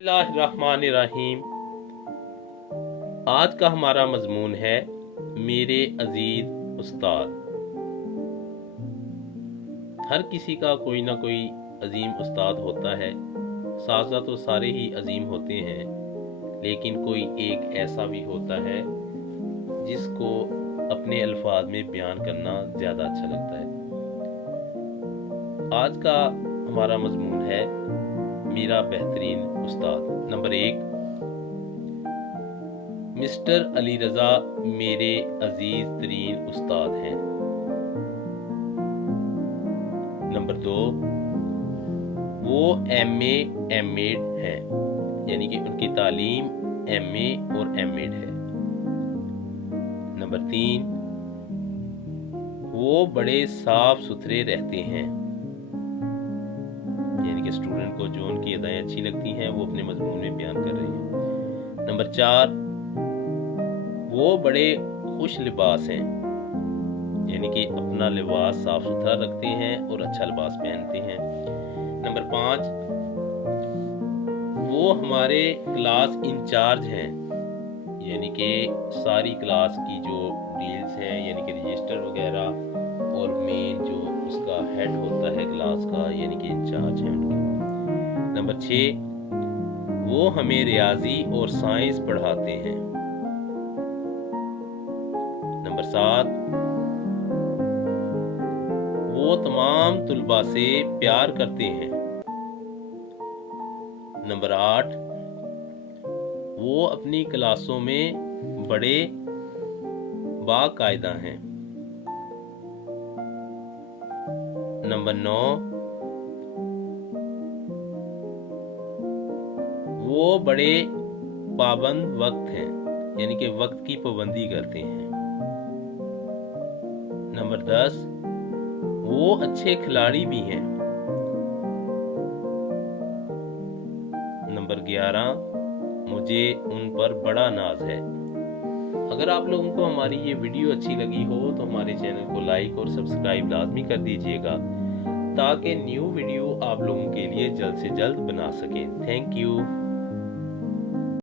बिस्मिल्लाहिर्रहमानिर्रहीम। आज का हमारा मजमून है मेरे अजीज उस्ताद। हर किसी का कोई ना कोई अजीम उस्ताद होता है। साजा तो सारे ही अजीम होते हैं, लेकिन कोई एक ऐसा भी होता है जिसको अपने अल्फाज में बयान करना ज़्यादा अच्छा लगता है। आज का हमारा मजमून है मेरा बेहतरीन उस्ताद। नंबर 1, मिस्टर अली रज़ा मेरे अजीज तरीन उस्ताद हैं। नंबर 2, वो MA M.Ed हैं, यानी कि उनकी तालीम MA और M.Ed है। नंबर 3, वो बड़े साफ सुथरे रहते हैं, यानी कि स्टूडेंट को जो उनकी अदाएं अच्छी लगती हैं वो अपने मजमून में बयान कर रही हैं। नंबर 4, वो बड़े खुश लिबास हैं, यानी कि अपना लिबास साफ सुथरा रखते हैं और अच्छा लिबास पहनते हैं। नंबर 5, वो हमारे क्लास इंचार्ज हैं, यानी कि सारी क्लास की जो डील्स हैं, यानी कि रजिस्टर वगैरह और मेन जो उसका हेड होता है क्लास का, यानी कि इंचार्ज हैं उनके। नंबर 6, वो हमें रियाजी और साइंस पढ़ाते हैं। नंबर 7, वो तमाम तुलबा से प्यार करते हैं। नंबर 8, वो अपनी क्लासों में बड़े बाकायदा हैं। नंबर 9, वो बड़े पाबंद वक्त हैं, यानी कि वक्त की पाबंदी करते हैं। नंबर 10, वो अच्छे खिलाड़ी भी हैं। नंबर 11, मुझे उन पर बड़ा नाज है। अगर आप लोगों को हमारी ये वीडियो अच्छी लगी हो तो हमारे चैनल को लाइक और सब्सक्राइब लाजमी कर दीजिएगा, ताकि न्यू वीडियो आप लोगों के लिए जल्द से जल्द बना सकें। Thank you.